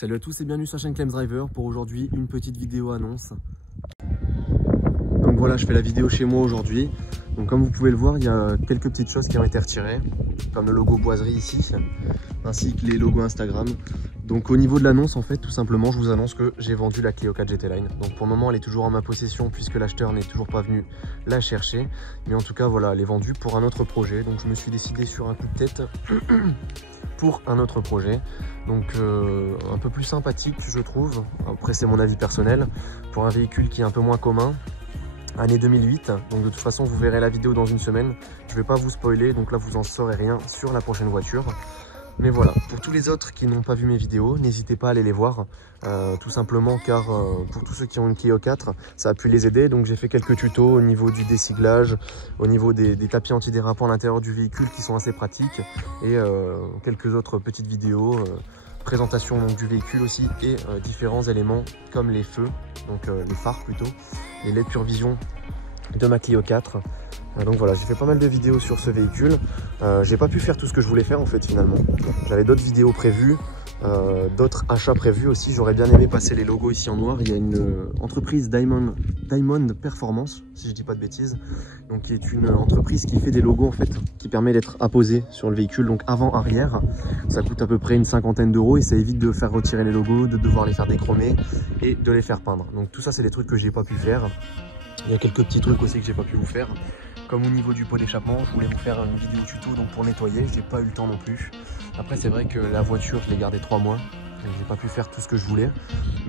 Salut à tous et bienvenue sur la chaîne Clems Driver pour aujourd'hui une petite vidéo annonce. Donc voilà, je fais la vidéo chez moi aujourd'hui. Donc comme vous pouvez le voir, il y a quelques petites choses qui ont été retirées, comme le logo boiserie ici, ainsi que les logos Instagram. Donc au niveau de l'annonce, en fait, tout simplement, je vous annonce que j'ai vendu la Clio 4 GT Line. Donc pour le moment, elle est toujours en ma possession puisque l'acheteur n'est toujours pas venu la chercher. Mais en tout cas, voilà, elle est vendue pour un autre projet. Donc je me suis décidé sur un coup de tête pour un autre projet. Donc un peu plus sympathique, je trouve. Après, c'est mon avis personnel. Pour un véhicule qui est un peu moins commun. Année 2008, donc de toute façon vous verrez la vidéo dans une semaine. Je vais pas vous spoiler, donc là vous en saurez rien sur la prochaine voiture. Mais voilà, pour tous les autres qui n'ont pas vu mes vidéos, n'hésitez pas à aller les voir. Tout simplement car pour tous ceux qui ont une Clio 4, ça a pu les aider. Donc j'ai fait quelques tutos au niveau du déciglage, au niveau des tapis antidérapants à l'intérieur du véhicule qui sont assez pratiques. Et quelques autres petites vidéos, présentation donc, du véhicule aussi et différents éléments comme les feux, donc les phares plutôt, les LED Pure Vision de ma Clio 4. Donc voilà, j'ai fait pas mal de vidéos sur ce véhicule. J'ai pas pu faire tout ce que je voulais faire en fait finalement. J'avais d'autres vidéos prévues, d'autres achats prévus aussi. J'aurais bien aimé passer les logos ici en noir. Il y a une entreprise Diamond Performance, si je dis pas de bêtises, donc qui est une entreprise qui fait des logos en fait, qui permet d'être apposé sur le véhicule, donc avant arrière. Ça coûte à peu près une cinquantaine d'euros et ça évite de faire retirer les logos, de devoir les faire déchromer et de les faire peindre. Donc tout ça c'est des trucs que j'ai pas pu faire. Il y a quelques petits trucs aussi que j'ai pas pu vous faire, comme au niveau du pot d'échappement. Je voulais vous faire une vidéo tuto donc pour nettoyer, j'ai pas eu le temps non plus. Après c'est vrai que la voiture je l'ai gardée 3 mois, donc j'ai pas pu faire tout ce que je voulais,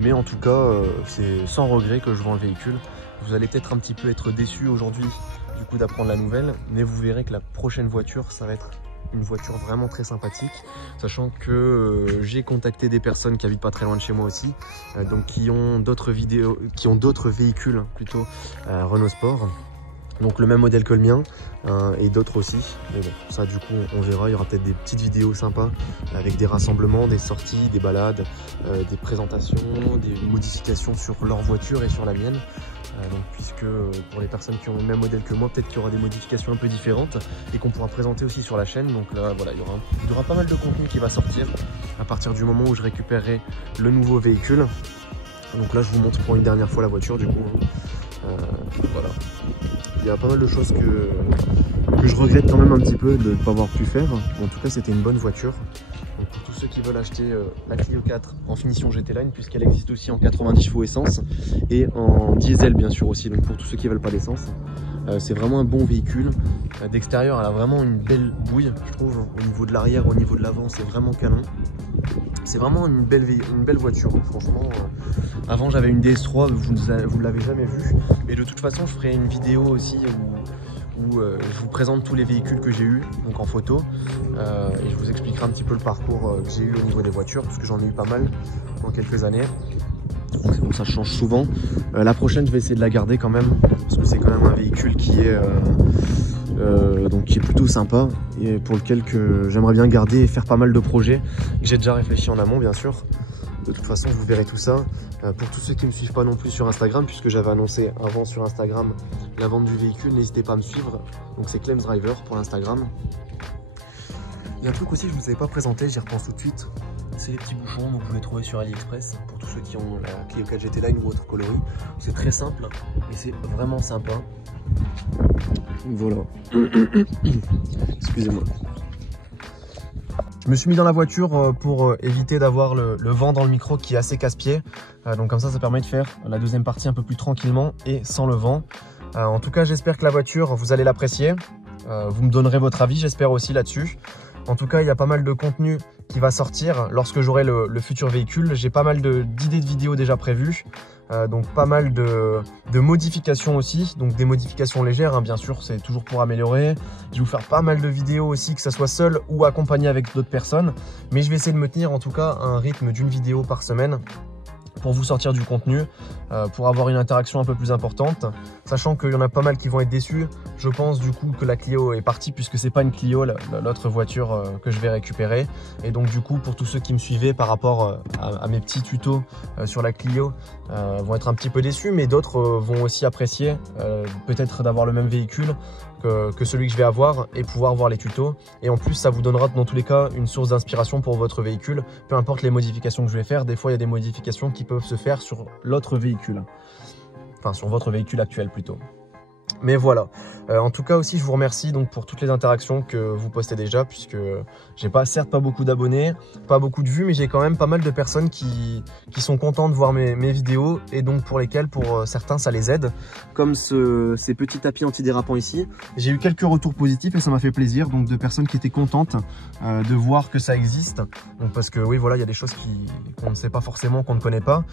mais en tout cas c'est sans regret que je vends le véhicule. Vous allez peut-être un petit peu être déçus aujourd'hui du coup d'apprendre la nouvelle, mais vous verrez que la prochaine voiture ça va être une voiture vraiment très sympathique, sachant que j'ai contacté des personnes qui habitent pas très loin de chez moi aussi, donc qui ont d'autres véhicules plutôt Renault Sport, donc le même modèle que le mien, et d'autres aussi. Mais bon, ça du coup on verra, il y aura peut-être des petites vidéos sympas avec des rassemblements, des sorties, des balades, des présentations, des modifications sur leur voiture et sur la mienne. Donc puisque pour les personnes qui ont le même modèle que moi, peut-être qu'il y aura des modifications un peu différentes et qu'on pourra présenter aussi sur la chaîne. Donc là voilà, il y aura pas mal de contenu qui va sortir à partir du moment où je récupérerai le nouveau véhicule. Donc là je vous montre pour une dernière fois la voiture du coup. Voilà, il y a pas mal de choses que je regrette quand même un petit peu de ne pas avoir pu faire. En tout cas c'était une bonne voiture. Donc pour tous ceux qui veulent acheter la Clio 4 en finition GT Line, puisqu'elle existe aussi en 90 chevaux essence et en diesel bien sûr aussi, donc pour tous ceux qui veulent pas d'essence, c'est vraiment un bon véhicule. D'extérieur elle a vraiment une belle bouille, je trouve, au niveau de l'arrière, au niveau de l'avant c'est vraiment canon. C'est vraiment une belle voiture, franchement. Avant j'avais une DS3, vous ne l'avez jamais vue, mais de toute façon je ferai une vidéo aussi où je vous présente tous les véhicules que j'ai eu donc en photo, et je vous expliquerai un petit peu le parcours que j'ai eu au niveau des voitures, parce que j'en ai eu pas mal en quelques années. Donc bon, ça change souvent. La prochaine je vais essayer de la garder quand même, parce que c'est quand même un véhicule qui est plutôt sympa et pour lequel j'aimerais bien garder et faire pas mal de projets. J'ai déjà réfléchi en amont bien sûr. De toute façon vous verrez tout ça. Pour tous ceux qui ne me suivent pas non plus sur Instagram, puisque j'avais annoncé avant sur Instagram la vente du véhicule, n'hésitez pas à me suivre. Donc c'est Clems Driver pour l'Instagram. Il y a un truc aussi que je ne vous avais pas présenté, j'y repense tout de suite. C'est les petits bouchons, donc vous les trouvez sur AliExpress pour tous ceux qui ont la Clio 4 GT Line ou autre coloris. C'est très simple et c'est vraiment sympa. Voilà. Excusez-moi. Je me suis mis dans la voiture pour éviter d'avoir le vent dans le micro qui est assez casse-pied. Donc comme ça permet de faire la deuxième partie un peu plus tranquillement et sans le vent. En tout cas, j'espère que la voiture, vous allez l'apprécier. Vous me donnerez votre avis, j'espère aussi là-dessus. En tout cas, il y a pas mal de contenu qui va sortir lorsque j'aurai le futur véhicule. J'ai pas mal d'idées de vidéos déjà prévues. Donc pas mal de modifications aussi, donc des modifications légères, hein, bien sûr, c'est toujours pour améliorer. Je vais vous faire pas mal de vidéos aussi, que ce soit seul ou accompagné avec d'autres personnes. Mais je vais essayer de me tenir en tout cas à un rythme d'une vidéo par semaine pour vous sortir du contenu, pour avoir une interaction un peu plus importante, sachant qu'il y en a pas mal qui vont être déçus. Je pense du coup que la Clio est partie, puisque c'est pas une Clio, l'autre voiture que je vais récupérer. Et donc du coup, pour tous ceux qui me suivaient par rapport à mes petits tutos sur la Clio, vont être un petit peu déçus, mais d'autres vont aussi apprécier peut-être d'avoir le même véhicule que celui que je vais avoir et pouvoir voir les tutos. Et en plus, ça vous donnera dans tous les cas une source d'inspiration pour votre véhicule. Peu importe les modifications que je vais faire, des fois il y a des modifications qui peuvent se faire sur l'autre véhicule. Enfin, sur votre véhicule actuel plutôt. Mais voilà, en tout cas aussi je vous remercie donc pour toutes les interactions que vous postez déjà, puisque j'ai certes pas beaucoup d'abonnés, pas beaucoup de vues, mais j'ai quand même pas mal de personnes qui sont contentes de voir mes vidéos et donc pour lesquelles pour certains ça les aide, comme ces petits tapis antidérapants ici. J'ai eu quelques retours positifs et ça m'a fait plaisir, donc de personnes qui étaient contentes de voir que ça existe, donc parce que oui voilà, il y a des choses qu'on ne sait pas forcément, qu'on ne connaît pas.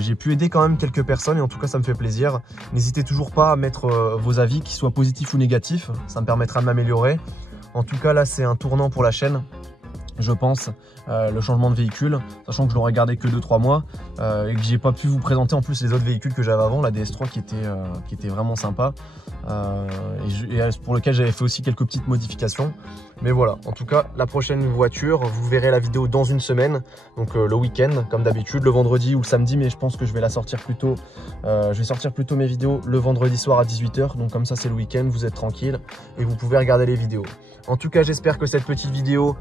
J'ai pu aider quand même quelques personnes et en tout cas ça me fait plaisir. N'hésitez toujours pas à mettre vos avis, qu'ils soient positifs ou négatifs, ça me permettra de m'améliorer. En tout cas là c'est un tournant pour la chaîne, je pense, le changement de véhicule, sachant que je l'aurais gardé que 2-3 mois et que j'ai pas pu vous présenter en plus les autres véhicules que j'avais avant, la DS3 qui était vraiment sympa et pour lequel j'avais fait aussi quelques petites modifications. Mais voilà, en tout cas la prochaine voiture, vous verrez la vidéo dans une semaine, donc le week-end comme d'habitude, le vendredi ou le samedi, mais je pense que je vais la sortir plus tôt. Je vais sortir plutôt mes vidéos le vendredi soir à 18 h, donc comme ça c'est le week-end, vous êtes tranquille et vous pouvez regarder les vidéos. En tout cas j'espère que cette petite vidéo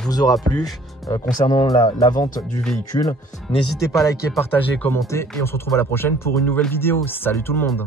vous aura plu concernant la vente du véhicule. N'hésitez pas à liker, partager, commenter et on se retrouve à la prochaine pour une nouvelle vidéo. Salut tout le monde!